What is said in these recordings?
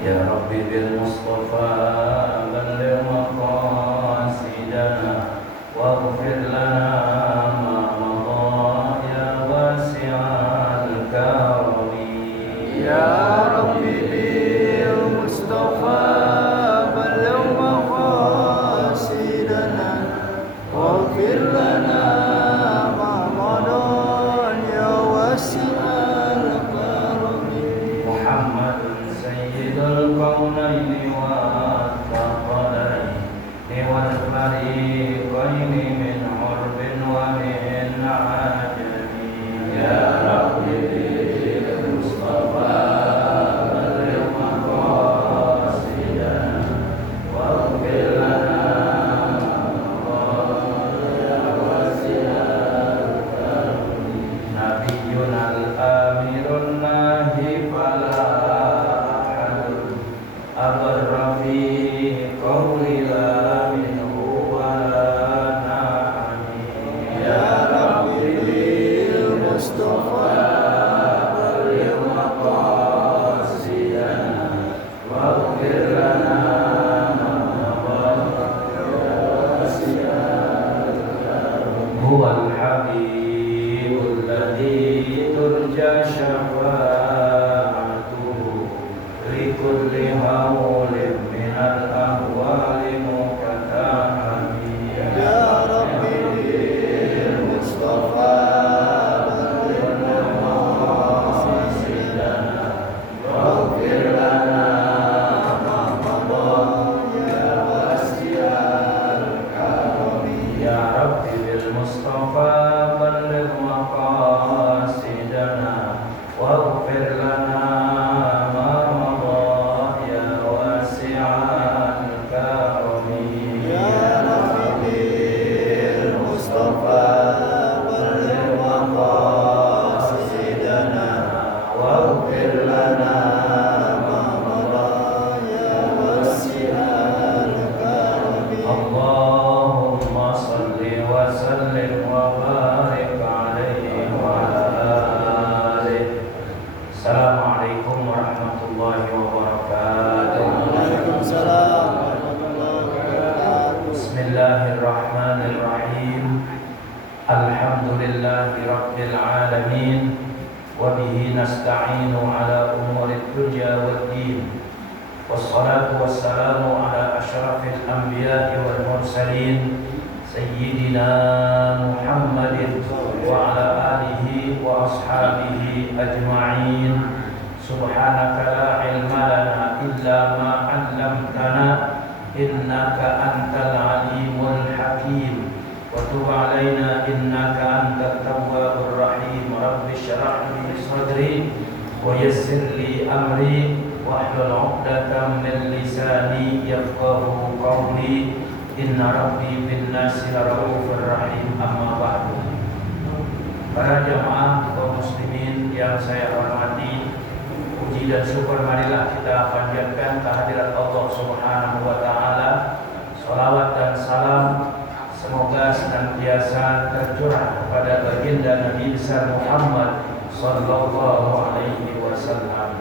يا رب بالمصطفى بلغ مقاصدنا واغفر لنا ما مضى يا واسع الكرم يا رب بالمصطفى بلغ مقاصدنا واغفر لنا ما مضى يا واسع الكرم محمد سيد الكونين والثقلين والفريقين من عرب ومن عجم يا رب بالمصطفى بلغ مقاصدنا واغفر لنا يا واسع الكرم نبينا الآمر الناهي فلا أحد أبر في قول لا منه ولا نعم يا رب بالمصطفى بلغ مقاصدنا واغفر لنا ما مضى يا واسع الكرم هو الحبيب الذي ترجى شفاعته لكل هول من الأهوال مكتحم يا رب بالمصطفى بلغ مقاصدنا واغفر لنا ما مضى يا واسع الكرم يا رب بالمصطفى بلغ مقاصدنا واغفر لنا ما مضى يا واسع الكرم يا رب بالمصطفى بلغ مقاصدنا واغفر لنا ما مضى يا واسع الكرم اللهم صل وسلم وبارك عليه وعلى آله. Assalamualaikum warahmatullahi wabarakatuh. Waalaikumsalam warahmatullahi wabarakatuh. Bismillahirrahmanirrahim. Alhamdulillahi rabbil alamin. Wa bihi nasta'inu ala umurid dunya waddin. Wassalatu wassalamu ala asyrafil anbiya'i wal mursalin Sayyidina Muhammadin wa ala alihi wa ashabihi ajma'in. Subhanaka la ilma lana illa ma 'allamtana innaka antal alimul hakim wa tub 'alaina innaka antat tawwabur rahim. Rabbi shrah li sadri wa yassir li amri wahlul 'uqdatam min lisani yafqahu qawli. Inna rabbi bin nasi laraufur rahim. Amma ba'du. Para jamaah kaum muslimin yang saya hormati, puji dan syukur marilah kita panjatkan kehadirat Allah Subhanahu wa taala. Salawat dan salam semoga senantiasa tercurah kepada baginda Nabi besar Muhammad sallallahu alaihi wasallam.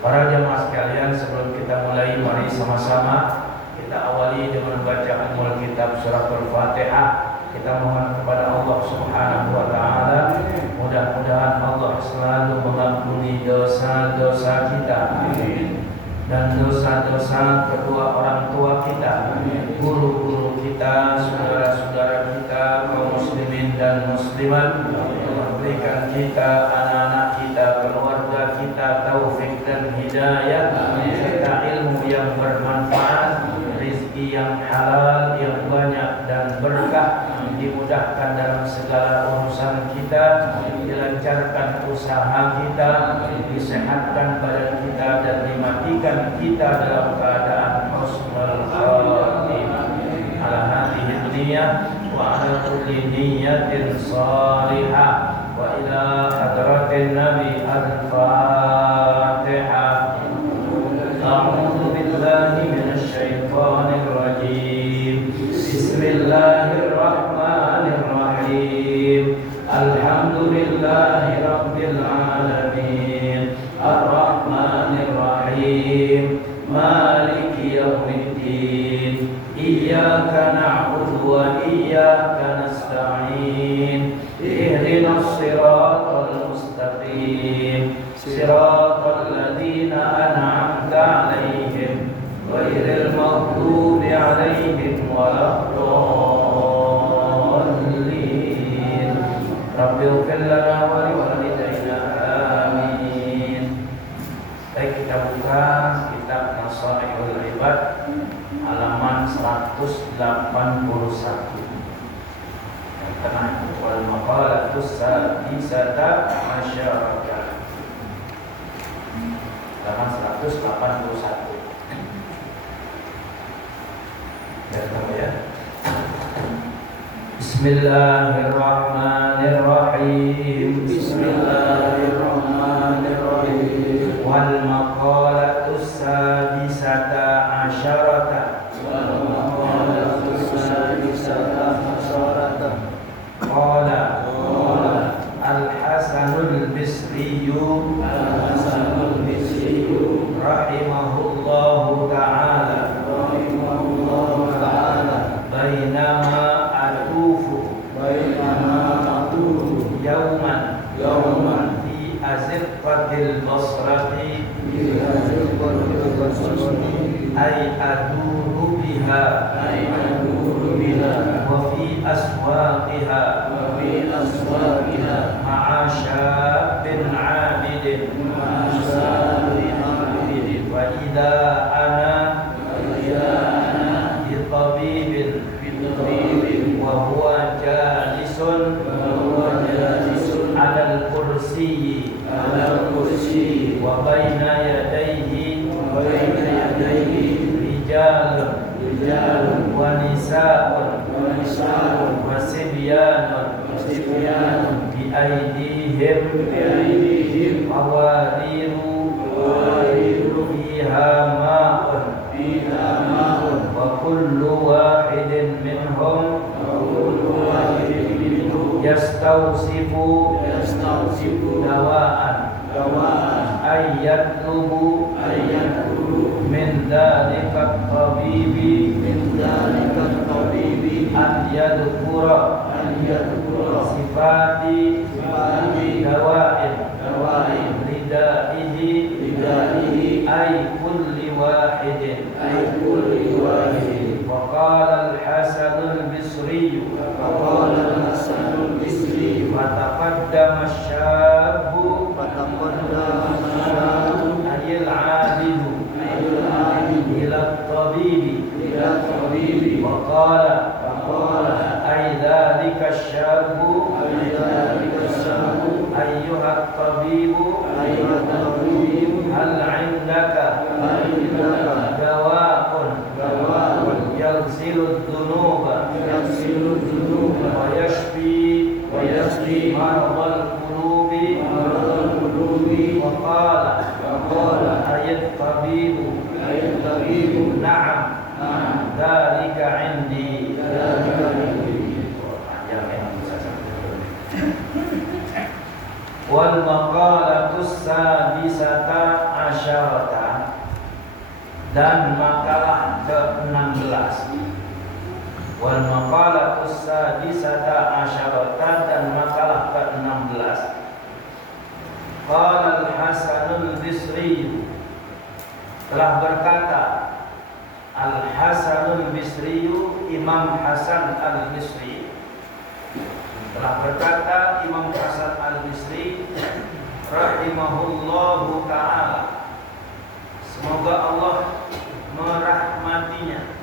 Para jamaah sekalian, sebelum kita mulai, mari sama-sama kita awali dengan bacaan Ummul Kitab Surah Al-Fatihah. Kita mohon kepada Allah Subhanahu wa taala, mudah-mudahan Allah selalu mengampuni dosa-dosa kita. Amin. Dan dosa-dosa kedua orang tua kita, guru-guru kita, saudara-saudara kita, kaum muslimin dan muslimat. Memberikan kita, anak-anak kita, keluarga kita taufik dan hidayah, serta ilmu yang bermanfaat, rezeki yang halal, yang banyak dan berkah, dimudahkan dalam segala urusan kita, dilancarkan usaha kita, disehatkan badan kita, dan dimatikan kita dalam keadaan husnul khatimah. Ala hadhihi niyah wa ala kulli niyatin salihah wa ila hadratin nabi al-fatihah. A'udzu billahi minasy syaithanir rajim. Bismillahirrahmanirrahim. Alhamdulillahi rabbil alamin. Ar-Rahmanir Rahim. siratal ladzina an'amta 'alaihim ghairil maghdubi 'alaihim waladdallin. Rabbighfir lana wa liwalidayna amin. Baik, kita buka kitab Nasaihul Ibad halaman 181. Yang kena wal maqalatus sadisata asyarata. Halaman 181. Ya. Bismillahirrahmanirrahim. Bismillahirrahmanirrahim. Wal maqalatus sadisata asyarata. Wal maqalatus sadisata asyarata. Qala Al-Hasanul Bisriyu Al-Hasanul Bisriyu rahimahullahu ta'ala bainama atufu yauman fi aziffatil basrati ay aduru biha wa fi aswaqiha ma'asya bin abidin wa idha ana bitabibin wa huwa jalisun alal kursiyyi wa baina yadayhi rijalun wa nisa'un wa sibyanun bi aydihim awariru fiha ma'un wa kullu wahidin minhum yastawsifu dawa'an ayyatlubu min dhalika at-tabibi an yadhkura sifati dawa'in lidaihi ay kulli wahidin. Wa qala al-Hasanul Bisriyu fataqaddama asy-syabbu ayil 'alidu ila at-tabibi wa qala ay dzalika asy-syabbu ayyuha at-tabibu hal 'indaka dawa'un yaghsilu ad-dhunuba wa yashfi maradal qulubi wa qala ayat tabibu na'am dzalika 'indi. Wal maqalatus sadisata asyarata, dan makalah ke-16. Wal maqalatus sadisata asyarata, dan makalah ke-16. Qala Al-Hasanul Bisri, telah berkata Al-Hasanul Bisri, Imam Hasan Al-Bisri telah berkata, Imam Hasan Al-Bisri rahimahullahu ta'ala, semoga Allah merahmatinya,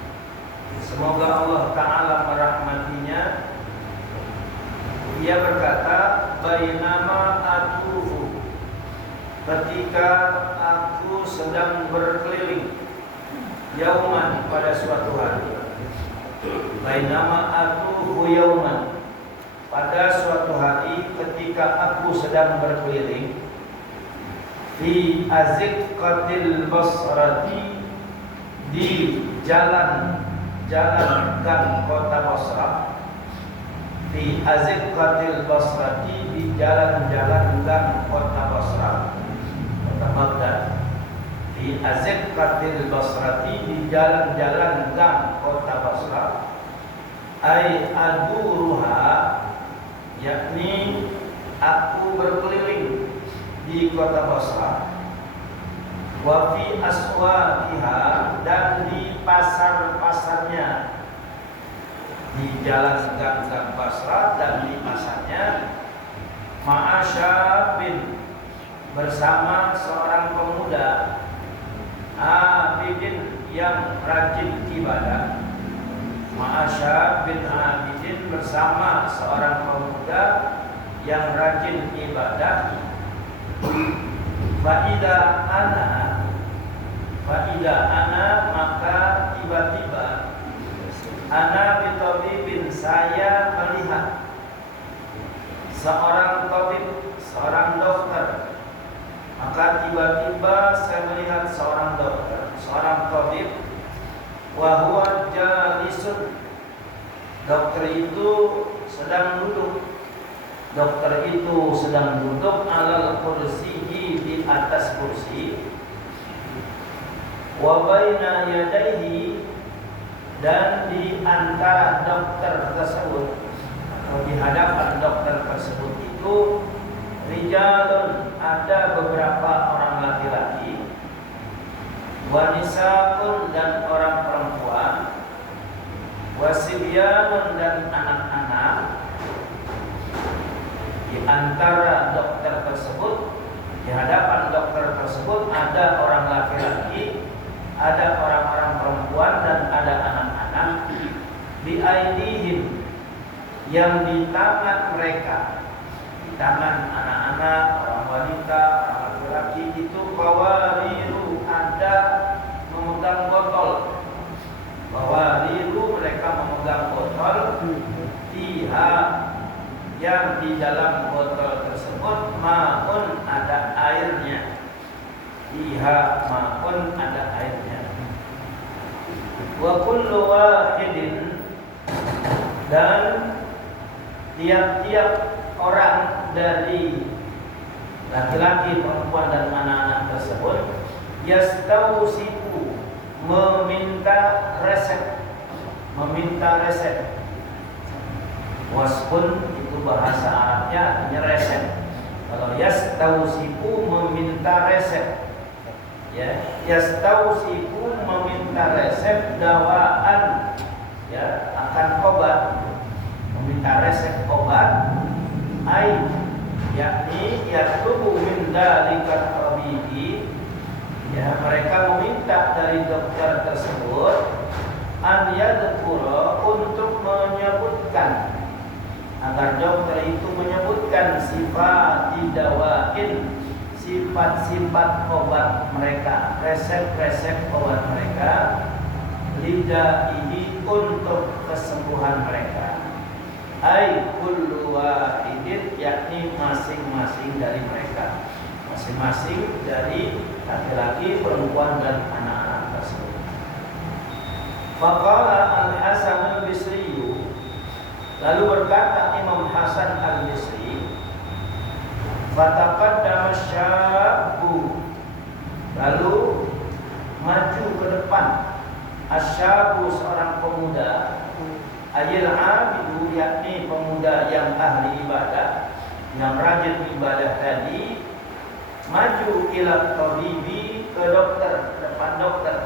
semoga Allah ta'ala merahmatinya. Ia berkata, bainama atufu, ketika aku sedang berkeliling, yauman, pada suatu hari. Bainama atufu yauman, pada suatu hari ketika aku sedang berkeliling, fi azikatil basrati, di jalan-jalan gang kota Basrah. Fi azikatil basrati, di jalan-jalan gang kota Basrah, kota Baghdad. Fi azikatil basrati, di jalan-jalan gang kota Basrah. Ay aduruha, yakni aku berkeliling di di kota Basrah, wa fi aswaqiha, dan di pasar-pasarnya, di jalan gang-gang Basrah dan di pasarnya, ma'asyabin, bersama seorang pemuda, abidin, yang rajin ibadah. Ma'asyabin abidin, bersama seorang pemuda yang rajin ibadah. Fa'ida ana, maka tiba-tiba ana bitabibin, saya melihat seorang tabib, seorang dokter. Maka tiba-tiba saya melihat seorang dokter, seorang tabib. Wa huwa jalisun, dokter itu sedang duduk. Dokter itu sedang duduk alal kursihi, di atas kursi. Wa baina yadayhi, dan di antara dokter tersebut, atau di hadapan dokter tersebut itu, rijalun, ada beberapa orang laki-laki, wanisaun, dan orang perempuan, wasibyanun, dan anak-anak. Di antara dokter tersebut, di hadapan dokter tersebut, ada orang laki-laki, ada orang-orang perempuan, dan ada anak-anak. Bi aidihim, yang di tangan mereka, di tangan anak-anak, orang wanita, orang laki-laki itu, qawariru, ada memegang botol. Qawariru, mereka memegang botol. Fiha, yang di dalam botol tersebut, ma'un, ada airnya. Fiha ma'un, ada airnya. Wa kullu wahidin, dan tiap-tiap orang dari laki-laki, perempuan, dan anak-anak tersebut, yastausiku, meminta resep. Waspun itu bahasa Arabnya artinya resep. Kalau yastausiku, meminta resep, ya, yastausiku, meminta resep, dawaan, ya, akan obat, meminta resep obat. Ai, yakni yatlubu min dalika tabibi, ya, mereka meminta dari dokter tersebut, an yadhkura, untuk menyebutkan, agar dokter itu menyebutkan sifat dawain, sifat-sifat obat mereka, resep-resep obat mereka, lidaihi, untuk kesembuhan mereka. Ai kullu wahidin, yakni masing-masing dari mereka, masing-masing dari laki-laki, perempuan, dan anak-anak tersebut. Faqala Al-Hasan Al-Bisri, lalu berkata Imam Hasan Al-Bisri, fataqaddama syabbu, lalu maju ke depan, asyabu, seorang pemuda, ayil abidu, yakni pemuda yang ahli ibadah, yang rajin ibadah tadi, maju ila tabibi, ke dokter, depan dokter.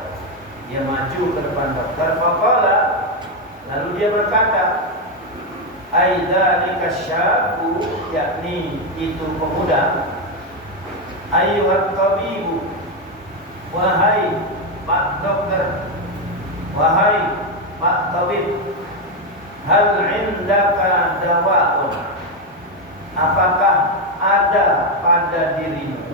Dia maju ke depan dokter. Faqala, lalu dia berkata, aidalika syabbu, yakni itu pemuda, ayyuhat tabibu, wahai Pak dokter, wahai Pak tabib, hal indaka dawaun, apakah ada pada dirimu,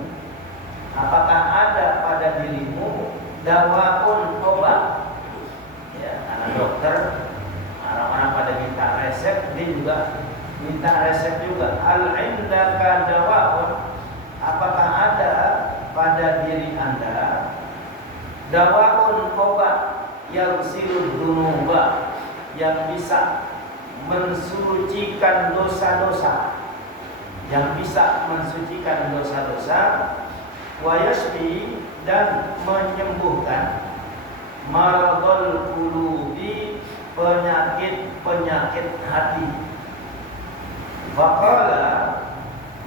apakah ada pada dirimu dawaun, obat, ya, karena dokter, orang-orang pada minta resep, dia juga minta resep juga. Hal indaka dawaun, apakah ada pada diri Anda dawaun, obat, yang silud dunuba, yang bisa mensucikan dosa-dosa, yang bisa mensucikan dosa-dosa, wa yashfi, dan menyembuhkan, maradul qulubi, penyakit-penyakit hati. Faqala,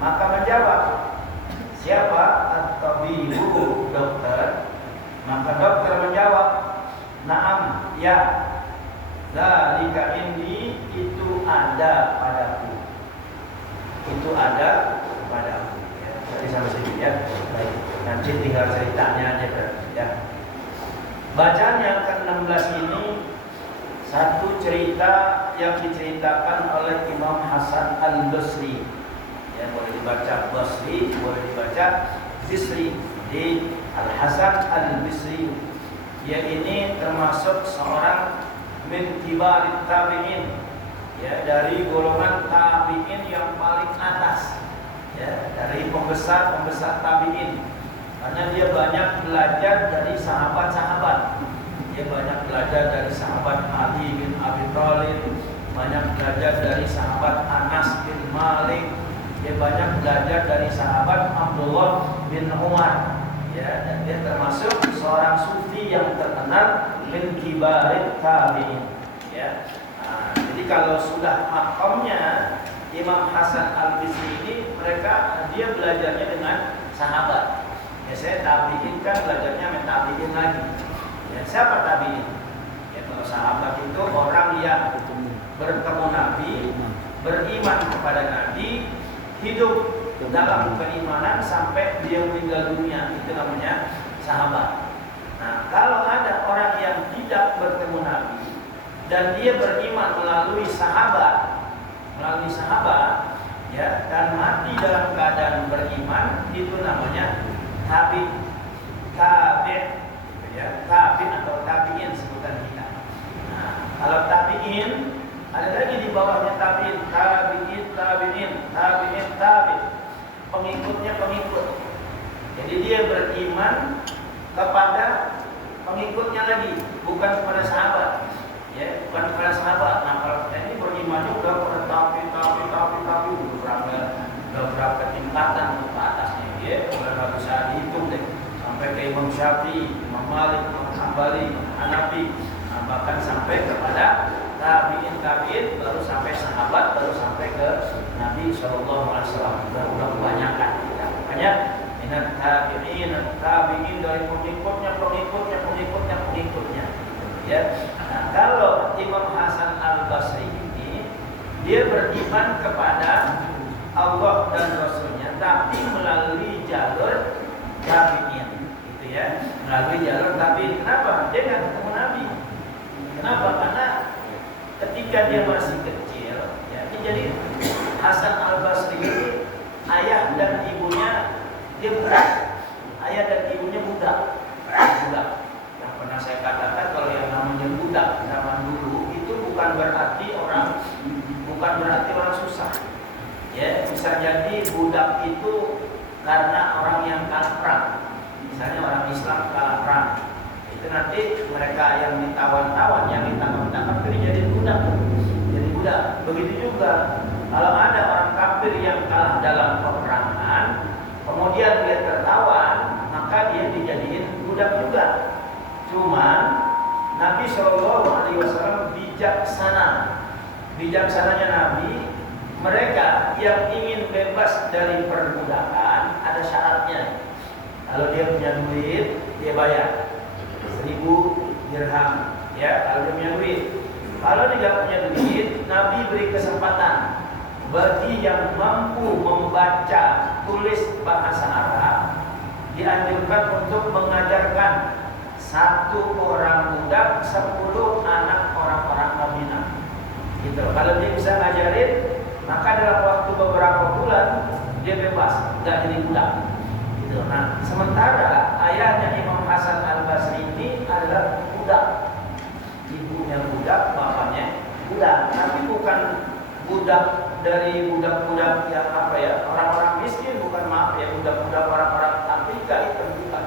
maka menjawab siapa? At-tabibu, dokter. Maka dokter menjawab, na'am, ya. Dzalika indi, itu ada padaku. Itu ada padaku. Ya, jadi sampai sini ya. Baik. Nanti tinggal ceritanya aja berarti ya. Bacaan yang ke-16 ini satu cerita yang diceritakan oleh Imam Hasan Al-Basri. Ya, boleh dibaca Basri, boleh dibaca Bisri. Di Al-Hasan Al-Basri. Dia ini termasuk seorang min kibarit tabi'in, ya, dari golongan tabi'in yang paling atas, ya, dari pembesar tabi'in. Karena dia banyak belajar dari sahabat-sahabat. Dia banyak belajar dari sahabat Ali bin Abi Thalib, banyak belajar dari sahabat Anas bin Malik, dia banyak belajar dari sahabat Abdullah bin Umar. Ya, dan dia termasuk seorang sufi yang terkenal min kibarit tabi'in. Ya. Nah, jadi kalau sudah makomnya Imam Hasan Al-Basri ini, dia belajarnya dengan sahabat. Biasanya tabi'in kan belajarnya sama tabi'in lagi. Ya, siapa tabi'in? Ya, kalau sahabat itu orang yang bertemu Nabi, beriman kepada Nabi, hidup dalam keimanan sampai dia meninggal dunia, itu namanya sahabat. Nah, kalau ada orang yang tidak bertemu Nabi dan dia beriman melalui sahabat, ya, dan mati dalam keadaan beriman, itu namanya tabi', gitu ya, tabi' atau tabi'in sebutan kita. Nah, kalau tabi'in ada lagi di bawahnya tabi'in, tabi'. Pengikutnya pengikut. Jadi dia beriman kepada pengikutnya lagi, bukan kepada sahabat. Ya, bukan kepada sahabat. Nah, kalau kita ini beriman juga kepada tabi, berapa tingkatan ke atasnya. Ya, nggak bisa dihitung deh. Sampai ke Imam Syafi'i, Imam Malik, Imam Hambali, Imam Hanafi, bahkan sampai kepada tabi'in, baru sampai sahabat, baru sampai ke Nabi SAW. Udah kebanyakan, ya. Makanya minat tabi'in dari pengikutnya. Ya. Nah, kalau Imam Hasan Al-Basri ini, dia beriman kepada Allah dan Rasulnya, tapi melalui jalur tabi'in, gitu ya. Melalui jalur tabi'in. Kenapa? Dia nggak ketemu Nabi. Kenapa? Karena ketika dia masih kecil, ya, jadi Hasan Al-Basri ini ayah dan ibunya dia budak. Ayah dan ibunya budak. Yang pernah saya katakan, kalau yang namanya budak zaman dulu itu bukan berarti orang susah. Ya, bisa jadi budak itu karena orang yang kalah perang. Misalnya orang Islam kalah perang. Itu nanti mereka yang ditawan-tawan, yang ditangkap jadi budak. Begitu juga kalau ada orang kafir yang kalah dalam peperangan, kemudian dia tertawan, maka dia dijadiin budak juga. Cuman Nabi SAW bijaksananya Nabi, mereka yang ingin bebas dari perbudakan ada syaratnya. Kalau dia punya duit, dia bayar 1000 dirham, ya, kalau dia punya duit. Kalau tidak punya duit, Nabi beri kesempatan bagi yang mampu membaca tulis bahasa Arab, dianjurkan untuk mengajarkan 1 orang budak 10 anak orang-orang Madinah. Gitu. Kalau dia bisa ngajarin, maka dalam waktu beberapa bulan dia bebas, nggak jadi budak. Gitu. Nah, sementara ayahnya Imam Hasan Al-Basri ini adalah budak. Ibunya budak, bapaknya budak, tapi bukan budak dari budak-budak yang orang-orang miskin, bukan, budak-budak orang-orang Afrika, itu bukan.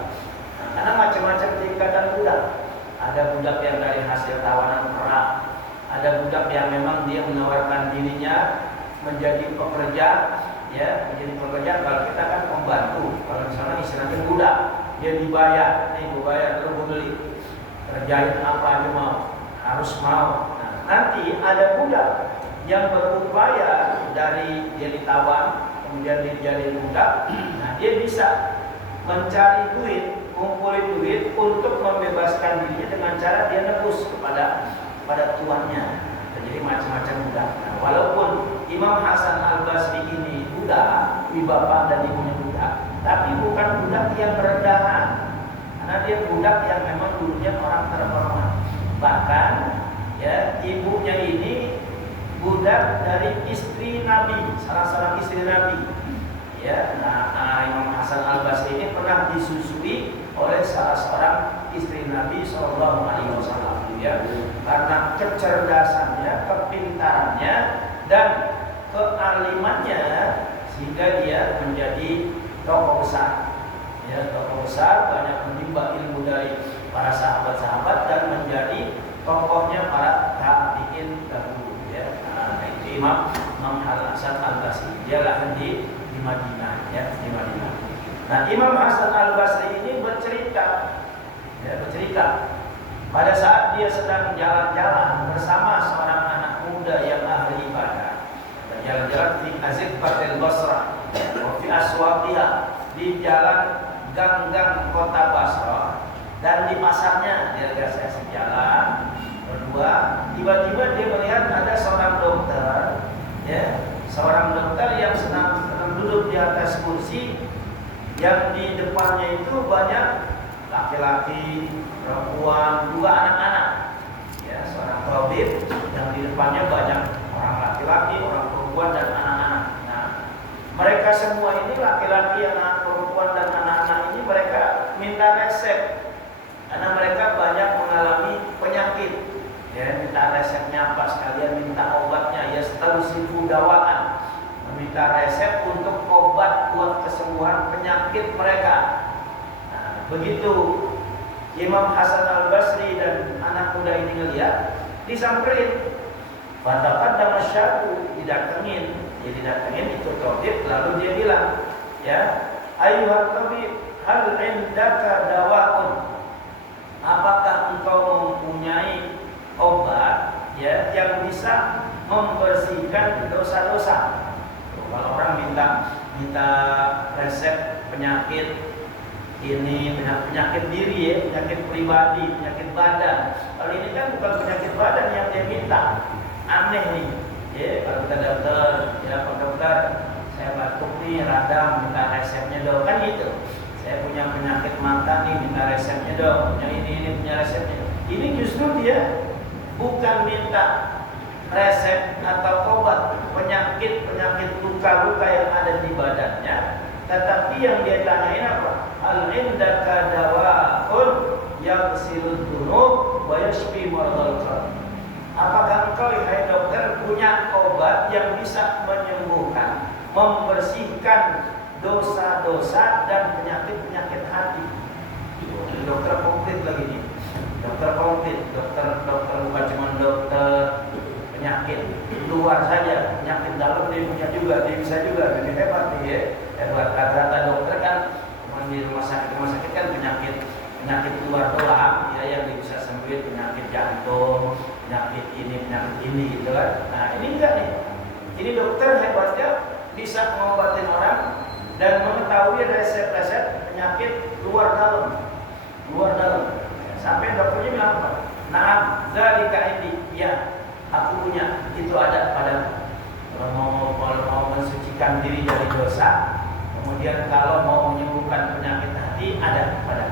Nah, karena macam-macam tingkatan budak. Ada budak yang dari hasil tawanan perang, ada budak yang memang dia menawarkan dirinya menjadi pekerja, ya, menjadi pekerja. Kalau kita kan membantu, kalau misalnya istilahnya budak, dia dibayar, gue bayar, lu beli, kerjain apa aja mau, harus mau. Nah, nanti ada budak yang berupaya dari dia ditawan, kemudian dia jadi budak, nah dia bisa mencari duit, kumpulin duit untuk membebaskan dirinya dengan cara dia nebus kepada tuannya. Jadi macam-macam budak. Nah, walaupun Imam Hasan Al-Basri ini budak, bapak dan ibunya budak, tapi bukan budak yang rendahan, karena dia budak yang memang dulunya orang terhormat. Bahkan ya ibunya ini budak dari istri Nabi, salah seorang istri Nabi. Ya, nah Imam Hasan Al-Basri ini pernah disusui oleh salah seorang istri Nabi Shallallahu Alaihi Wasallam. Ya, karena kecerdasannya, kepintarannya, dan kealimannya sehingga dia menjadi tokoh besar. Ya, tokoh besar banyak menimba ilmu dari para sahabat-sahabat dan menjadi tokohnya para tabi'in dahulu. Ya, nah, itu Imam Hasan Al-Basri. Dia lahir di Madinah, ya, di Madinah. Nah, Imam Hasan Al-Basri ini bercerita pada saat dia sedang jalan-jalan bersama seorang anak muda yang ahli ibadah. Jalan-jalan di Aziffatil Basrah, di aswaqiha, di jalan gang-gang kota Basrah, dan di pasarnya dia biasa jalan berdua. Tiba-tiba dia melihat ada seorang dokter, ya, seorang dokter yang sedang duduk di atas kursi, yang di depannya itu banyak laki-laki, perempuan, juga anak-anak. Ya, seorang tabib yang di depannya banyak orang laki-laki, orang perempuan dan anak-anak. Nah, mereka semua ini laki-laki, anak perempuan dan anak-anak ini mereka minta resep karena mereka banyak mengalami penyakit. Ya, minta resepnya apa, sekalian minta obatnya, ya seterusnya dawaan. Meminta resep untuk obat buat kesembuhan penyakit mereka. Nah, begitu Imam Hasan Al-Basri dan anak muda ini ngeliat, disamperin. Fataqaddama syai'u, didatengin itu tabib, lalu dia bilang, ya, ayyuhat tabib, hal indaka dawa'un? Apakah engkau mempunyai obat, ya, yang bisa membersihkan dosa-dosa? Kalau orang minta resep penyakit ini, penyakit diri, ya, penyakit pribadi, penyakit badan. Kalau ini kan bukan penyakit badan yang dia minta. Aneh nih. Ya, kalau kita dokter, ya Pak dokter, saya batuk nih, radang, minta resepnya dong, kan gitu. Saya punya penyakit mata nih, minta resepnya dong. Punya ini punya resepnya. Ini justru dia bukan minta resep atau obat penyakit luka-luka yang ada di badannya, tetapi yang dia tanyain apa? Al indaka dawa'un yaghsilud dzunub wa yashfi maradhal qalb. Apakah engkau, hai dokter, punya obat yang bisa menyembuhkan, membersihkan dosa-dosa dan penyakit-penyakit hati? Dokter komplit lagi nih. Dokter komplit, dokter bukan cuma dokter penyakit luar saja, penyakit dalam dia punya juga, dia bisa juga, jadi hebat nih ya. Hebat, kata dokter kan di rumah sakit kan penyakit luar doang, ya, yang dia bisa sembuhin, penyakit jantung, penyakit ini gitu kan. Nah, ini enggak nih. Ini dokter hebatnya bisa mengobatin orang dan mengetahui resep-resep penyakit luar dalam. Sampai dokternya bilang apa? Nah, zalika ini, ya, aku punya, itu ada pada mau mensucikan diri dari dosa, kemudian kalau mau menyembuhkan penyakit hati ada pada.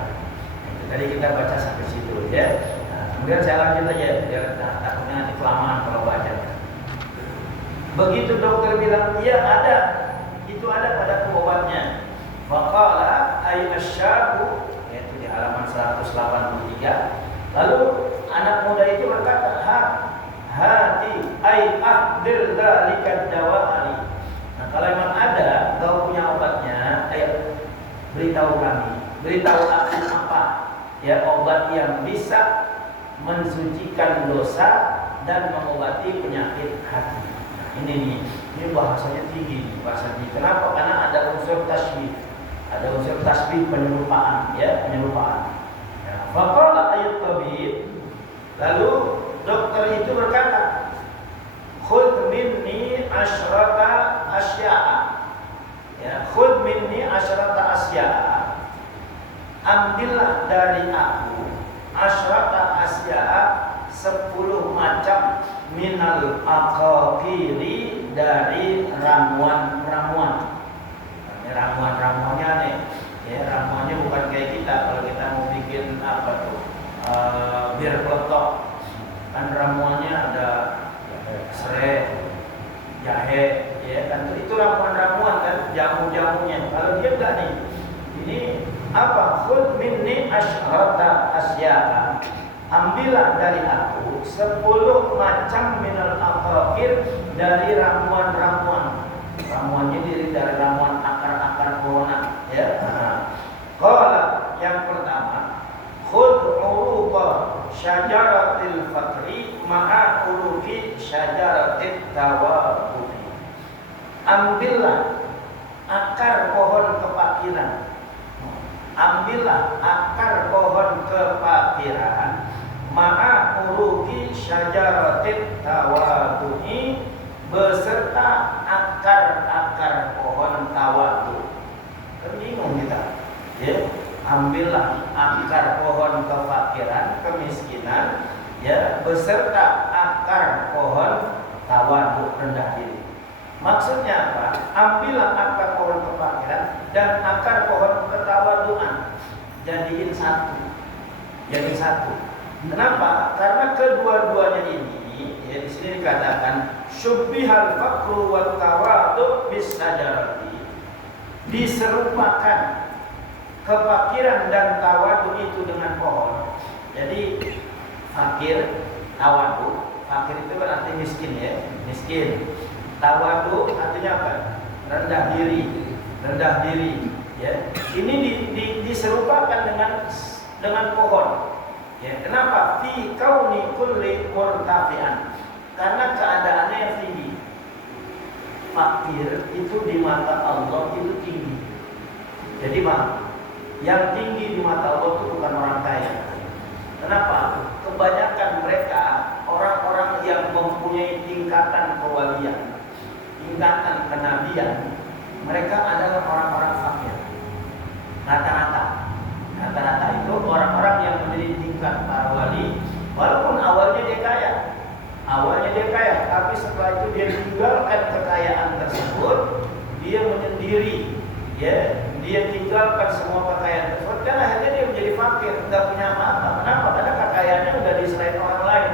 Itu tadi kita baca sampai situ, ya. Nah, kemudian saya lanjut aja, biar takutnya nanti kelamaan kalau baca. Begitu dokter bilang, iya ada, itu ada pada obatnya. Waqala ay asyabu, yaitu di halaman 183. Lalu anak muda itu berkata, hati ay ahdil dzalika dawa'ali. Nah, kalau memang ada, kau punya obatnya, ayo beritahu kami. Beritahu aku apa, ya, obat yang bisa mensucikan dosa dan mengobati penyakit hati. Nah, ini bahasanya tinggi, bahasa tinggi. Kenapa? Karena ada unsur tasbih. Ada unsur tasbih, penyerupaan, ya, penyerupaan. Ya, faqala ayat tabib, lalu dokter itu berkata, khudh minni asyrata asya'a. asyrata asya, ambillah dari aku asyrata asya 10 macam minal aqafiri dari ramuan-ramuan. Ini ramuan-ramuannya nih. Ya, ramuannya bukan kayak kita. Kalau kita mau bikin apa tuh? Bir peletok. Kan ramuannya ada serai, jahe, ya kan itu ramuan-ramuan kan, jamu-jamunya. Kalau dia enggak nih. Ini apa? Khudh minni asyrata asya'a. Ambillah dari aku 10 macam minal aqafir dari ramuan-ramuan. Ramuannya dari ramuan akar-akar pohon, ya. Qala yang pertama, khudh uruqa syajaratil fakri ma'a uruqi syajaratit tawakkul. Ambillah akar pohon kefakiran. Ambillah akar pohon kefakiran ma'a uruqi syajaratit tawakkul beserta akar-akar pohon tawakkul. Kan bingung kita, ya. Ambillah akar pohon kefakiran, kemiskinan, ya, beserta akar pohon tawadhu, rendah diri. Maksudnya apa? Ambillah akar pohon kefakiran dan akar pohon ketawaduan, jadiin satu. Jadi satu. Kenapa? Karena kedua-duanya ini, ya, di sini dikatakan syubbihal faqru wat tawadhu bis sajarati. Diserupakan kefakiran dan tawadhu itu dengan pohon. Jadi fakir, tawadhu. Fakir itu kan artinya miskin, ya, miskin. Tawadhu artinya apa? Rendah diri, rendah diri. Ya, ini diserupakan dengan pohon. Ya, kenapa? Fi kauni kulli murtafi'an. Karena keadaannya yang tinggi. Fakir itu di mata Allah itu tinggi. Jadi yang tinggi di mata Allah itu bukan orang kaya. Kenapa? Kebanyakan mereka orang-orang yang mempunyai tingkatan kewalian, tingkatan kenabian, mereka adalah orang-orang fakir. Rata-rata itu orang-orang yang menjadi tingkat para wali, walaupun awalnya dia kaya. Awalnya dia kaya, tapi setelah itu dia tinggalkan kekayaan tersebut, dia menyendiri, ya, dia tinggalkan semua kekayaan tersebut, dan akhirnya dia menjadi fakir, tidak punya apa-apa. Kenapa? Karena kekayaannya sudah diserahin orang lain.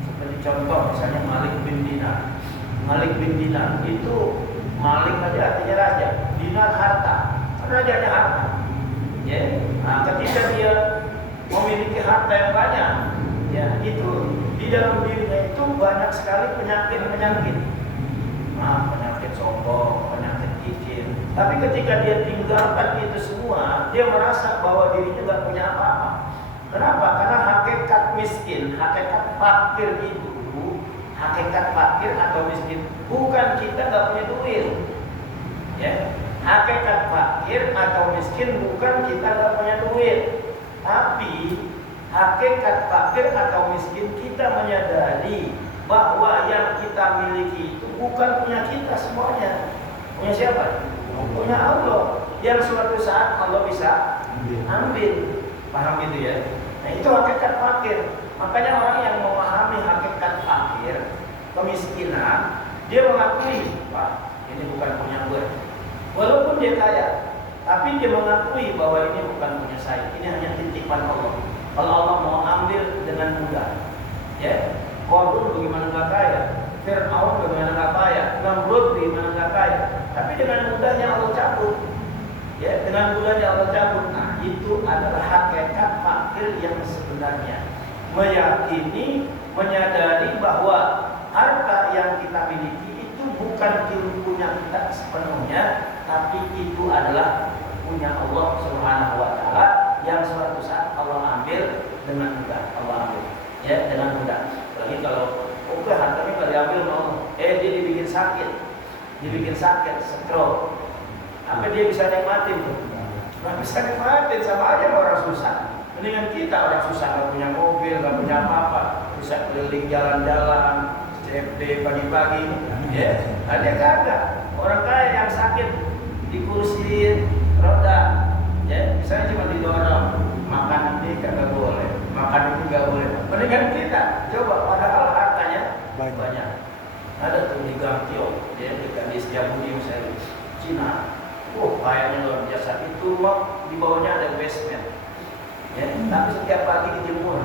Seperti contoh, misalnya Malik bin Dinar. Malik bin Dinar itu, Malik aja artinya raja, Dinar harta, rajanya harta. Ya, nah, ketika dia memiliki harta yang banyak, ya, itu di dalam dirinya itu banyak sekali penyakit. Penyakit sombong, penyakit izin. Tapi ketika dia tinggalkan itu semua, dia merasa bahwa dirinya tidak punya apa-apa. Kenapa? Karena hakikat miskin, hakikat fakir itu, hakikat fakir atau miskin bukan kita nggak punya duit. Ya, hakikat fakir atau miskin bukan kita nggak punya duit, tapi hakikat fakir atau miskin kita menyadari bahwa yang kita miliki itu bukan punya kita semuanya. Punya siapa? Punya Allah. Yang suatu saat Allah bisa ambil. Paham gitu ya? Nah, itu hakikat fakir. Makanya orang yang memahami hakikat fakir, kemiskinan, dia mengakui, Pak, ini bukan punya gue. Walaupun dia kaya, tapi dia mengakui bahwa ini bukan punya saya. Ini hanya titipan Allah. Kalau Allah mau ambil dengan mudah, ya, Qarun bagaimana nggak kaya, Fir'aun bagaimana nggak kaya, Namrud bagaimana nggak kaya, tapi dengan mudahnya Allah cabut, ya, dengan mudahnya Allah cabut. Nah, itu adalah hakikat fakir yang sebenarnya, meyakini, menyadari bahwa harta yang kita miliki itu bukan punya kita sepenuhnya, tapi itu adalah punya Allah Subhanahu wa Ta'ala, yang suatu saat Allah ambil dengan mudah. Allah ambil, ya, dengan mudah. Lagi kalau hartanya nggak diambil mau, dia dibikin sakit, stroke. Apa dia bisa nikmatin tuh? Nggak bisa nikmatin, sama aja orang susah. Mendingan kita orang susah, nggak punya mobil, nggak punya apa-apa, bisa keliling jalan-jalan, CFD pagi-pagi, ya. Ada kagak orang kaya yang sakit dikursiin, roda. Ya, misalnya cuma didorong, makan ini kagak boleh, makan itu nggak boleh. Mendingan kita coba, padahal hartanya banyak. Ada tuh di Gangtio, ya di Setiabudi misalnya, Cina. Kayaknya luar biasa. Itu rumah di bawahnya ada basement. Ya, tapi setiap pagi dijemur,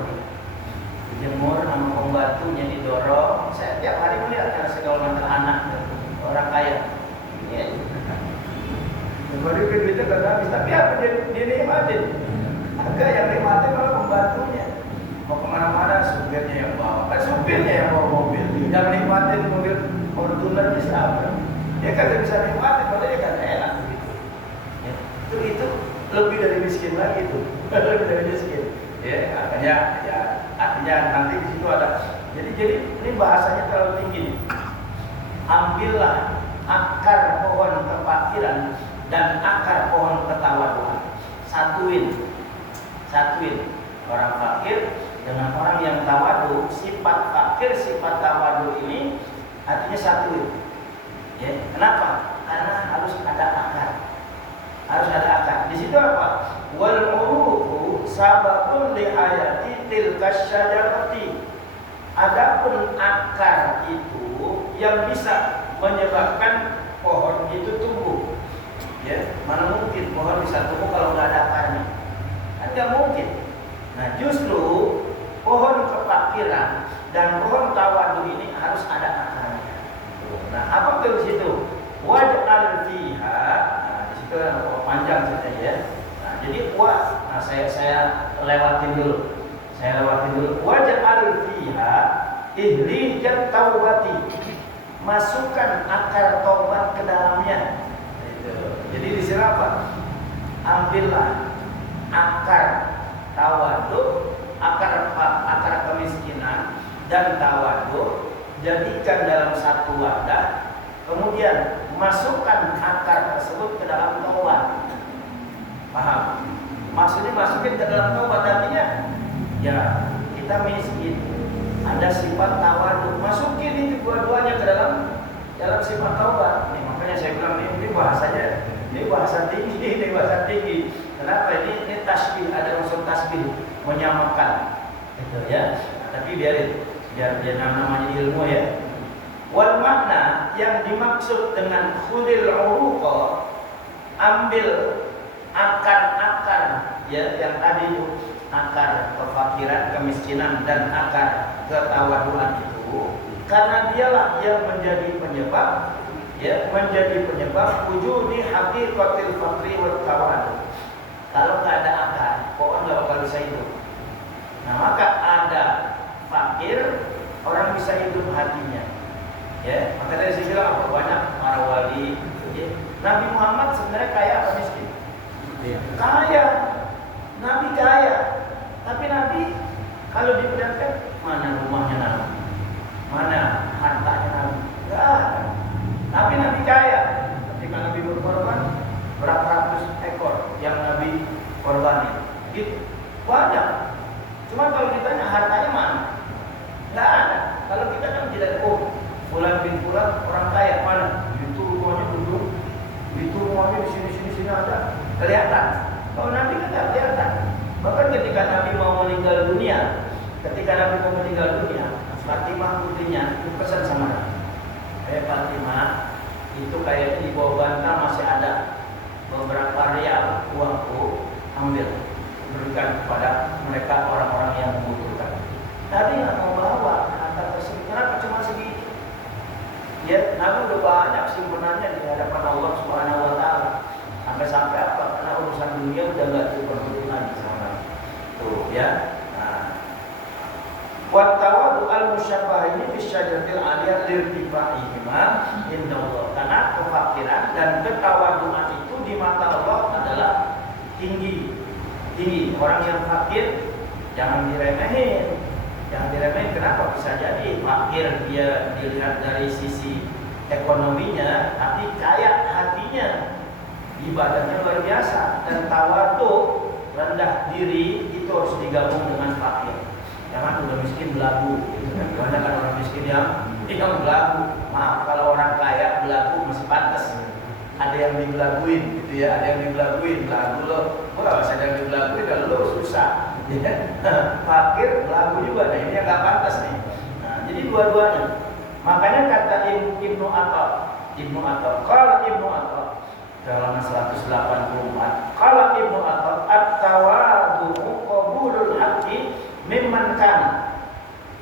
sama pembantunya didorong. Saya tiap hari melihat karena segala macam anak orang kaya. Ya. Baru duitnya gak habis, tapi apa dia nikmatin? Agak yang nikmatin malah pembantunya. Mau kemana-mana supirnya yang bawa, kan supirnya yang bawa mobil. Yang nikmatin mobil Fortuner siapa? Dia kagak bisa nikmatin, padahal dia kagak enak begitu. Ya. Itu lebih dari miskin lagi tuh, lebih dari miskin. Ya, artinya nanti di situ ada. Jadi ini bahasanya terlalu tinggi nih. Ambillah akar pohon kefakiran dan akar pohon ketawaduan. Satuin orang fakir dengan orang yang tawadu. Sifat fakir, sifat tawadu ini artinya satuin. Ya, kenapa? Karena harus ada akar. Di situ apa? Wal uruqu sababun li hayati tilka syajarati. Adapun akar itu yang bisa menyebabkan pohon itu tumbuh. Ya, mana mungkin pohon bisa tumbuh kalau nggak ada akarnya? Kan nggak mungkin. Nah, justru pohon kefakiran dan pohon tawadu ini harus ada akarnya. Nah, apa tuh di situ? Waj'al fiha. Nah, di situ panjang ceritanya ya. Nah, jadi saya lewatin dulu. Waj'al fiha ihlijan taubati. Masukkan akar taubat ke dalamnya. Jadi di sini apa? Ambillah akar tawadu, akar kemiskinan dan tawadu, jadikan dalam satu wadah, kemudian masukkan akar tersebut ke dalam taubat. Paham? Maksudnya masukin ke dalam taubat artinya, ya kita miskin, ada sifat tawadu, masukin itu dua-duanya ke dalam sifat taubat. Makanya saya bilang ini bahasanya, ini bahasa tinggi. Kenapa ini tasbih, ada unsur tasbih, menyamakan, gitu ya. Tapi biar namanya ilmu ya. Wal makna yang dimaksud dengan khudil uruqa, ambil akar-akar ya yang tadi itu, akar kefakiran, kemiskinan dan akar ketawaduan itu, karena dialah yang menjadi penyebab wujudi haqiqatil fakri wa tawadu. Kalau nggak ada akar, pohon nggak bakal bisa hidup. Nah, maka ada fakir, orang bisa hidup hatinya. Ya, maka dari saya bilang apa? Banyak para wali. Ya. Nabi Muhammad sebenarnya kaya atau miskin? Kaya. Nabi kaya. Tapi Nabi kalau diperlihatkan, mana rumahnya Nabi? Mana hartanya Nabi? Nggak ada. Tapi Nabi kaya. Ketika Nabi berkorban, berapa ratus ekor yang Nabi korbani? Gitu. Banyak. Cuma kalau ditanya hartanya mana? Nggak ada. Kalau kita kan tidak Fulan bin Fulan orang kaya mana? Itu rumahnya duduk, itu rumahnya di sini ada. Kelihatan. Kalau Nabi kan nggak kelihatan. Bahkan ketika Nabi mau meninggal dunia, Fatimah putrinya itu pesan sama Nabi. Fatimah, itu kayaknya di bawah bantal masih ada beberapa rial uangku, ambil, berikan kepada mereka orang-orang yang membutuhkan. Nabi nggak mau bawa harta tersebut. Kenapa cuma segitu? Ya, Nabi udah banyak simpenannya di hadapan Allah Subhanahu Wa Taala. Sampai apa? Karena urusan dunia udah nggak diperlukan lagi sama Nabi. Tuh ya. Wa tawadu al-musyabbah ini bisyajaratil aliyah lirtifa'ihima indallah. Karena kefakiran dan ketawaduan itu di mata Allah adalah tinggi. Orang yang fakir jangan diremehin. Kenapa? Bisa jadi fakir dia dilihat dari sisi ekonominya, tapi kaya hatinya, ibadahnya luar biasa. Dan tawadu, rendah diri, itu harus digabung dengan fakir. Jangan udah miskin belagu. Banyak kan orang miskin yang belagu. Maaf, kalau orang kaya belagu masih pantas. ada yang dibelaguin gitu ya, ada yang dibelaguin lagu lo, wah saya yang dibelaguin kalau lo susah, ya fakir lagu juga, nah ini yang nggak pantas nih. Nah, jadi dua-duanya. Makanya kata Ibnu Atta, kalau Ibnu Atta dalam 184, kalau Ibnu Atta at-tawadhu qabulul haqqi mimman kana.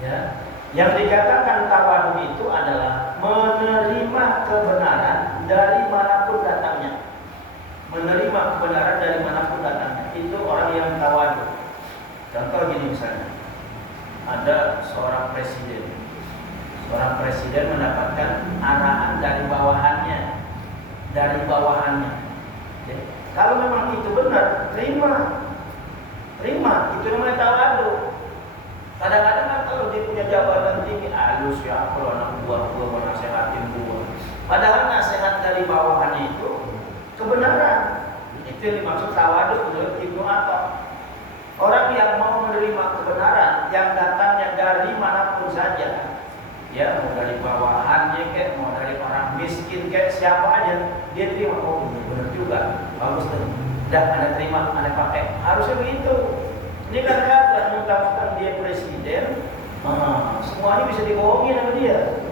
Ya, yang dikatakan tawadhu itu adalah menerima kebenaran dari manapun datangnya. Menerima kebenaran dari manapun datangnya. Itu orang yang tawadhu. Contoh gini misalnya, ada seorang presiden. Seorang presiden mendapatkan arahan dari bawahannya. Ya. Kalau memang itu benar, terima. Itu namanya tawadhu. Kadang-kadang kan kalau dia punya jabatan tinggi, halus ya, kalau anak buah gua nasehatin gua. Padahal nasihat dari bawahannya itu kebenaran. Itu yang dimaksud tawadhu menurut Ibnu Atta. Orang yang mau menerima kebenaran yang datangnya dari manapun saja, ya mau dari bawahannya kayak, mau dari orang miskin kayak, siapa aja dia terima. Oh benar juga, bagus tuh. Dah Anda terima, Anda pakai. Harusnya begitu. Ini kan ada mentang-mentang dia presiden, semuanya bisa dibohongin sama dia,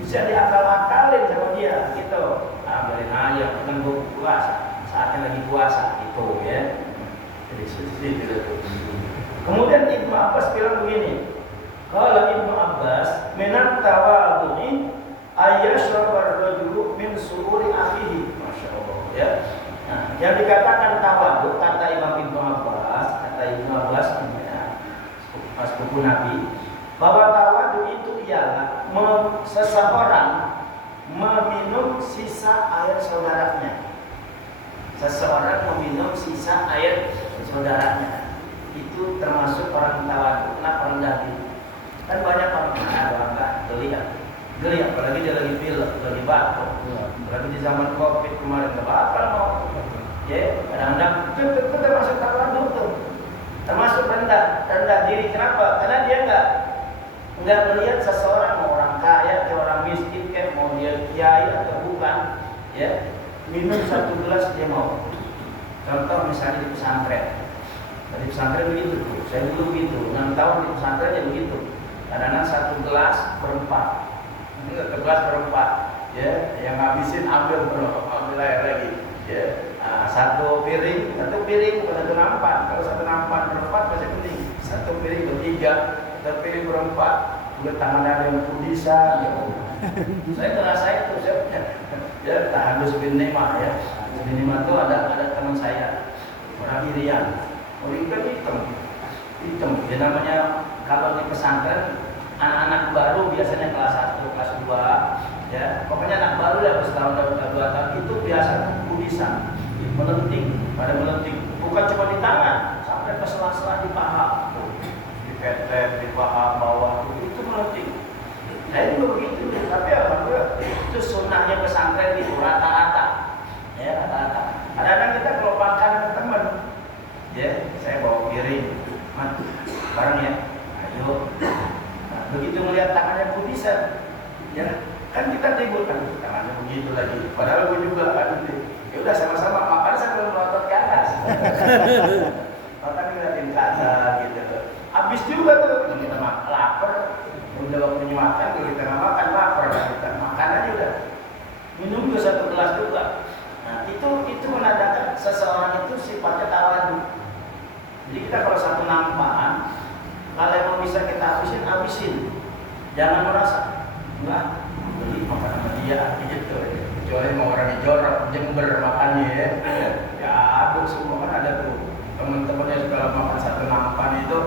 bisa diakal-akalin sama dia, gitu. Biarin aja, kan gue puasa, saatnya lagi puasa, gitu ya. Jadi sedih. Kemudian Ibnu Abbas bilang begini, kalau Ibnu Abbas minat tawadhu'i ayyashrabar rajulu min sururi akhihi. Masya Allah ya. Nah, yang dikatakan tawadhu kata Imam Ibnu Abbas, pas buku Nabi, bahwa tawadhu itu ialah seseorang meminum sisa air saudaranya. Seseorang meminum sisa air saudaranya. Itu termasuk orang tawadhu. Kenapa rendah diri? Kan banyak orang enggak geli, apalagi dia lagi pilek, lagi batuk. Apalagi di zaman Covid kemarin bakal mau. Ya, kadang-kadang itu termasuk tawadhu tuh. Termasuk rendah diri. Kenapa? Karena dia enggak melihat seseorang, mau orang kaya atau orang miskin, kayak mau dia kiai atau bukan, ya. Minum satu gelas dia mau. Contoh misalnya di pesantren. Di pesantren begitu tuh. Saya dulu begitu. 6 tahun di pesantren ya begitu. Kadang-kadang satu gelas berempat. Ini satu gelas berempat. Ya, yang ngabisin ambil air lagi. Ya, satu piring bukan satu nampan. Kalau satu nampan berempat masih penting. Satu piring bertiga, satu piring berempat. Udah tangan ada yang tulisan. Ya. Saya terasa itu. Ya, Tahadus bin Nimah ya. Bin Nimah itu ada teman saya, orang Irian. Orang hitam. Dia namanya kalau di pesantren anak-anak baru biasanya kelas 1, kelas 2, ya. Pokoknya anak baru ya setahun atau 2 tahun itu biasa kudisan, melenting, bukan cuma di tangan, sampai ke sela-sela di paha, di petet, di paha bawah, itu melenting. Saya juga begitu, tapi alhamdulillah itu sunnahnya pesantren itu rata-rata, ya rata-rata. Kadang-kadang kita kalau makan ke teman, ya saya bawa piring, bareng ya, ayo. Nah, begitu melihat tangannya kudisan, ya kan kita timbul kan tangannya begitu lagi. Padahal gue juga kan, ya udah sama-sama makan sambil melotot ke atas. Makan ngeliatin kaca gitu. Habis juga tuh kita lapar. Udah waktunya makan, kalau kita nggak makan lapar, kita makan aja udah. Minum juga satu gelas juga. Nah itu menandakan seseorang itu sifatnya tawadhu. Jadi kita kalau satu nampaan, kalau emang bisa kita habisin. Jangan merasa enggak beli makan sama dia gitu. Kecuali mau orang jorok Jember makannya ya aduk semua kan ada tuh teman-teman yang suka makan satu nampan itu.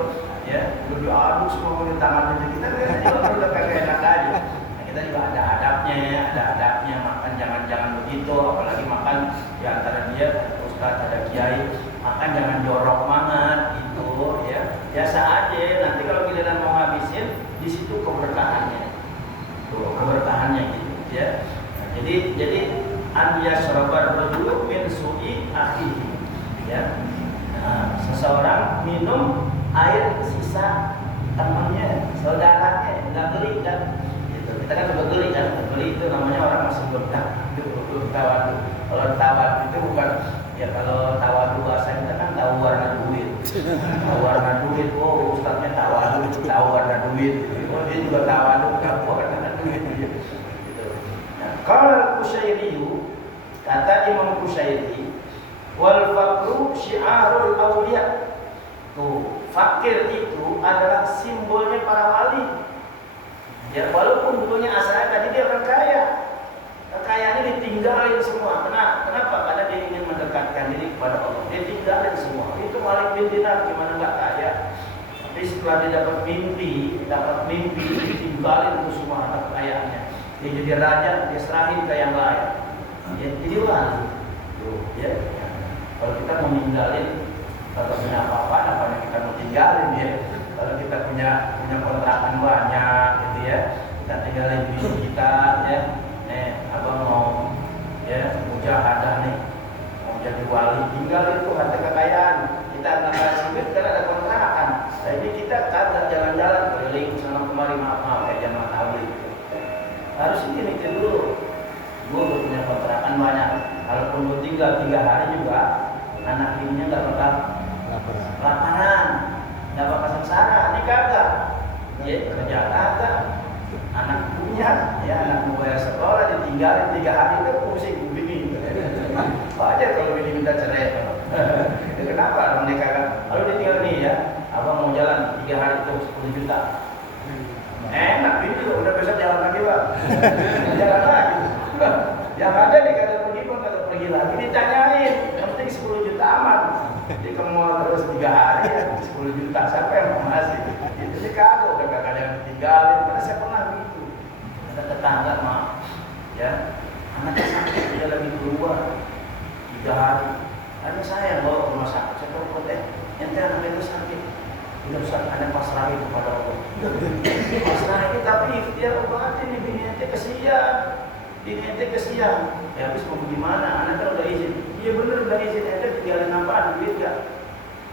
Ya, lebih aduk semua di tangan kita juga udah kagak enak aja. Nah, kita juga ada adabnya makan jangan begitu, apalagi makan di antara dia ustaz ada kiai, makan jangan jorok banget gitu ya. Biasa aja, nanti kalau giliran mau ngabisin di situ keberkahannya. Tuh, keberkahannya gitu ya. Nah, jadi an yashrabar rajulu min su'i akhihi ya. Nah, seseorang minum air sisa temannya, saudaranya, nggak geli kan? Gitu. Kita kan juga geli kan? Geli itu namanya orang masih belum Itu tawadu. Kalau tawadu itu bukan ya, kalau tawadu bahasa kita kan tahu warna duit. Tahu warna duit, oh ustadznya tawadu, tahu warna duit. Oh dia juga tawadu, tahu warna duit. Gitu. Nah, kalau Kusyairi, kata Imam Kusyairi, wal fakru syiarul awliya. Tuh, fakir itu adalah simbolnya para wali. Ya, walaupun dulunya asalnya tadi dia orang kaya, kekayaannya ditinggalin semua. Kenapa? Karena dia ingin mendekatkan diri kepada Allah. Dia tinggalin semua. Itu Malik bin Dinar gimana nggak kaya? Tapi setelah dia dapat mimpi, ditinggalin itu semua harta kekayaannya. Dia jadi raja, dia serahin ke yang lain. Ya, jadi wali. Tuh, ya. Kalau kita mau ninggalin, kalau punya apa-apa kita mau tinggalin ya. Kalau kita punya kontrakan banyak, gitu ya, kita tinggalin bini kita, ya. Abang mau ya mujahadah nih, mau jadi wali, tinggalin tuh harta kekayaan. Kita nggak sibuk karena ada kontrakan. Nah, ini kita kagak jalan-jalan keliling sana kemari maaf kayak jamaah tabligh. Harus ini mikir dulu. Gue punya kontrakan banyak. Kalaupun gue tinggal 3 hari juga, anak ininya nggak bakal laparan, nggak bakal sengsara. Ini kagak, ya kerja kagak, anak punya, ya anak mau bayar sekolah ditinggalin 3 hari itu pusing bingung. Wajar kalau ini minta cerai. Kenapa dong dia kagak? Kalau ditinggal nih ya, abang mau jalan 3 hari itu 10 juta. Enak ini udah besok jalan lagi bang, jalan lagi. Yang ada nih kagak pergi lagi ditanyain, yang penting 10 juta aman. Jadi kamu mau terus 3 hari ya 10 juta siapa yang mau ngasih? Itu sih kagak, udah kagak ada yang tinggalin. Karena saya pernah begitu. Ada tetangga maaf, ya anaknya sakit dia lagi keluar 3 hari. Ada saya yang bawa ke rumah sakit, saya telepon ente anaknya itu sakit. Udah Ustaz, ada pasrahin kepada Allah. Pasrahin tapi dia obatin nih bini ente kesian. Bini ente kesian. Ya habis mau gimana? Anak kan udah izin. Iya bener udah izin, ente tinggalin apaan? Duit gak?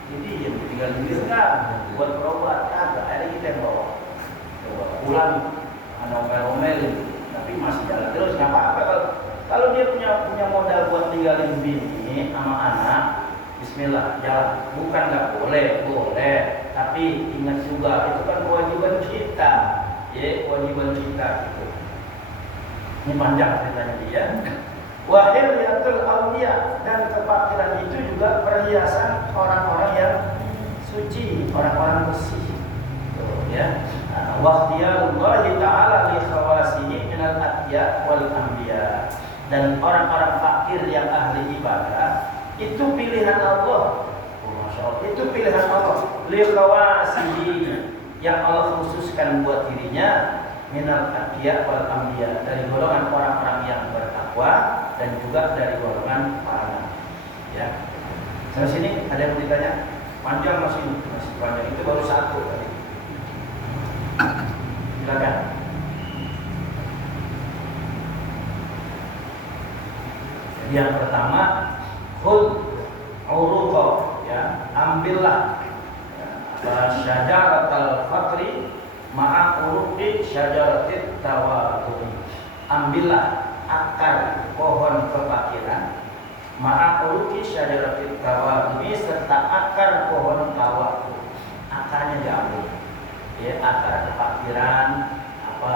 Jadi ya tinggalin duit gak? Buat berobat kagak. Akhirnya kita yang bawa. Coba pulang, omel-omelin. Tapi masih jalan terus. Gak apa-apa kalau dia punya modal buat tinggalin bini sama anak. Bismillah, jalan. Bukan nggak boleh, boleh. Tapi ingat juga itu kan kewajiban kita, ya kewajiban kita gitu. Ini panjang ceritanya dia. Wahil yatul awliya, dan kefakiran itu juga perhiasan orang-orang yang suci, orang-orang bersih. Tuh, ya. Waqtiyallahi ta'ala li khawasihi minal atqiya wal anbiya. Dan orang-orang fakir yang ahli ibadah itu pilihan Allah. Masya Allah, itu pilihan Allah. Liqawasihi, yang Allah khususkan buat dirinya, minal atqiya wal anbiya, dari golongan orang-orang yang bertakwa dan juga dari golongan para nabi. Ya. Sampai sini ada yang mau ditanya? Panjang masih panjang, itu baru satu tadi. Silakan. Jadi yang pertama, khudh uruqa, ya, ambillah syajaratal fakri ma'a uruqi syajaratit tawadhu. Ambillah akar pohon kefakiran ma'a uruqi syajaratit tawadhu, serta akar pohon tawadhu. Akarnya diambil, ya, akar kefakiran, apa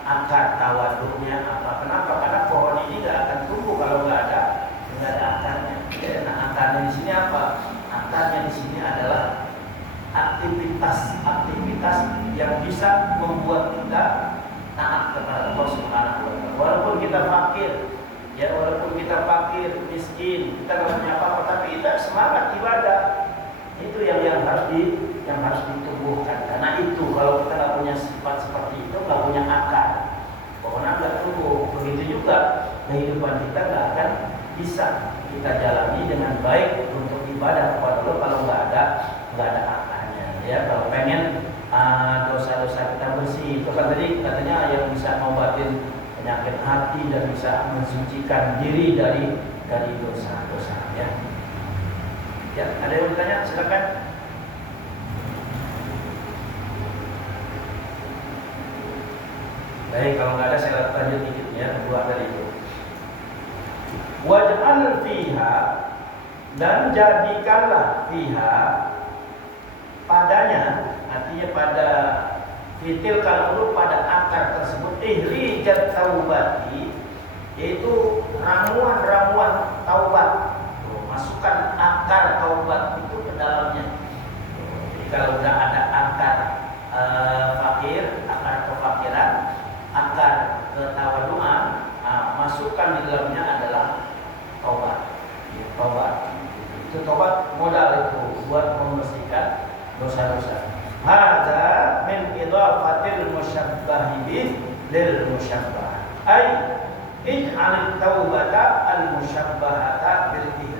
akar tawadhunya apa? Kenapa? Karena pohon ini tidak akan tumbuh kalau nggak ada akarnya. Ya, nah akarnya di sini apa? Akarnya di sini adalah aktivitas yang bisa membuat kita taat kepada Allah Subhanahu wa Ta'ala. Walaupun kita fakir, ya walaupun kita fakir, miskin, kita nggak punya apa-apa, tapi kita semangat ibadah. Itu yang harus ditumbuhkan. Karena itu kalau kita nggak punya sifat seperti itu, nggak punya akar, pokoknya nggak tumbuh. Begitu juga kehidupan kita nggak akan bisa kita jalani dengan baik untuk ibadah kepada Allah kalau nggak ada akarnya. Ya, kalau pengen dosa-dosa kita bersih, itu kan tadi katanya yang bisa ngobatin penyakit hati dan bisa mensucikan diri dari dosa-dosa. Ya, ada yang bertanya? Silakan. Baik, kalau nggak ada saya lanjut dikit ya, dua tadi itu. Waj'al fiha, dan jadikanlah fiha padanya, artinya pada fitil kalau pada akar tersebut ihrijat taubati, yaitu ramuan-ramuan taubat. Masukkan akar taubat itu ke dalamnya. Jadi kalau sudah ada akar fakir, akar kefakiran, akar ketawaduan, masukkan di dalamnya adalah taubat. Ya, taubat. Itu taubat modal itu buat membersihkan dosa-dosa. Hadza min idhafatil musyabbah lil musyabbah. Ai ij'al taubata al musyabbahata bil ihri.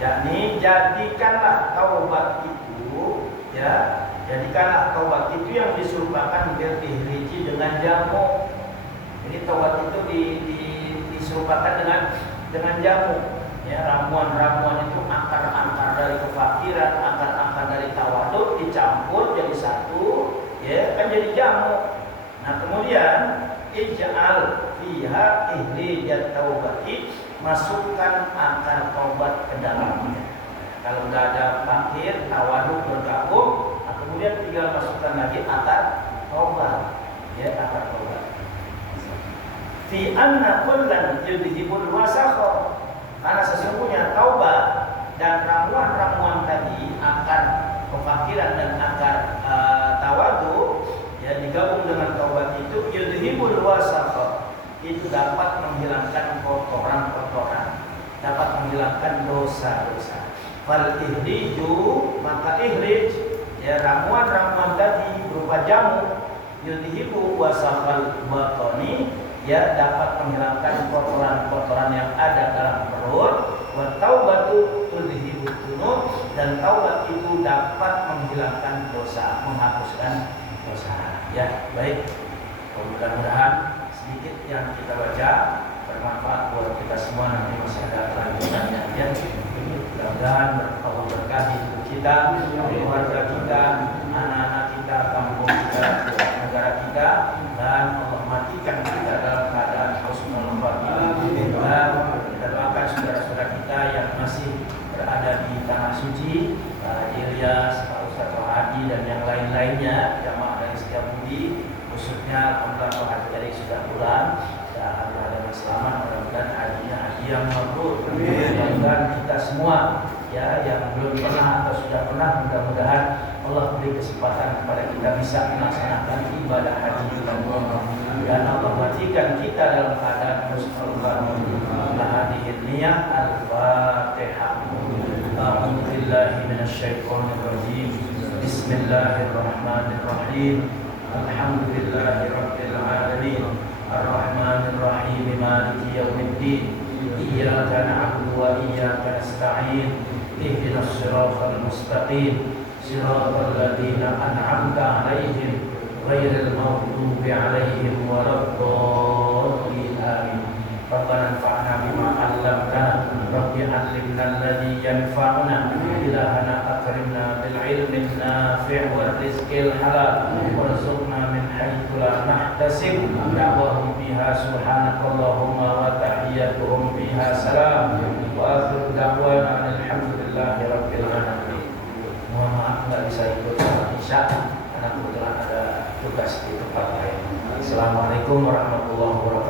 Yakni jadikanlah taubat itu, ya, jadikanlah taubat itu yang diserupakan bil ihriji dengan jamu. Jadi taubat itu diserupakan dengan jamu. Ya, ramuan-ramuan itu akar-akar dari kefakiran, akar-akar dari tawaduk dicampur jadi satu, ya, kan jadi jamu. Nah, kemudian ij'al fiha ihrijat taubati, masukkan akar taubat ke dalamnya. Kalau tidak ada fakir, tawaduk bergabung, nah, kemudian tinggal masukkan lagi akar taubat, ya, akar taubat. Fi anna kullan yudhibul wasakha, karena sesungguhnya taubat dan ramuan-ramuan tadi, akar kefakiran dan akar tawadu, ya, digabung dengan taubat itu yudhibul wasakha, itu dapat menghilangkan kotoran-kotoran, dapat menghilangkan dosa-dosa. Fal ihriju, maka ihrij, ya, ramuan-ramuan tadi berupa jamu, yudhibu wasakhal batoni, ya, dapat menghilangkan kotoran-kotoran yang ada dalam perut. Wa taubatu tudhibu dzunub, dan taubat itu dapat menghilangkan dosa, menghapuskan dosa. Ya, baik. Mudah-mudahan sedikit yang kita baca bermanfaat buat kita semua. Nanti masih ada kelanjutannya, ya. Mudah-mudahan Allah berkahi kita, keluarga kita, anak-anak kita, kampung kita, negara kita, dan Allah matikan kita dalam keadaan husnul khatimah. Kita doakan saudara-saudara kita yang masih berada di tanah suci, Ilyas, Pak Ustaz Hadi, dan yang lain-lainnya, jamaah dari Setiabudi, khususnya alhamdulillah Pak Haji Erik sudah pulang, dan alhamdulillah selamat. Mudah-mudahan hajinya haji yang mabrur. Mudah-mudahan kita semua, ya, yang belum pernah atau sudah pernah, mudah-mudahan Allah beri kesempatan kepada kita bisa melaksanakan ibadah haji dan umrah, dan Allah matikan kita dalam keadaan husnul khatimah. Hadhihi niyah al-Fatihah. A'udzu billahi minasyaitonir rajim. Bismillahirrahmanirrahim. Alhamdulillahi rabbil alamin. Ar-Rahmanir Rahim. Maliki yaumiddin. Iyyaka na'budu wa iyyaka nasta'in. Ihdinas siratal mustaqim. Siratal ladzina an'amta 'alaihim ghairil maghdubi 'alaihim waladdallin. Amin. Rabbana anfa'na bima 'allamtana, Rabbi 'allimna alladhi yanfa'una, ilahana akrimna bil 'ilmin nafi' wal rizqil halal, warzuqna min haitsu la nahtasib. Da'wahum fiha subhanakallahumma wa tahiyyatuhum fiha salam. Wa akhiru da'wana alhamdulillahi rabbil alamin. Mohon maaf nggak bisa ikut salat Isya karena kebetulan ada tugas di tempat lain. Assalamualaikum warahmatullahi wabarakatuh.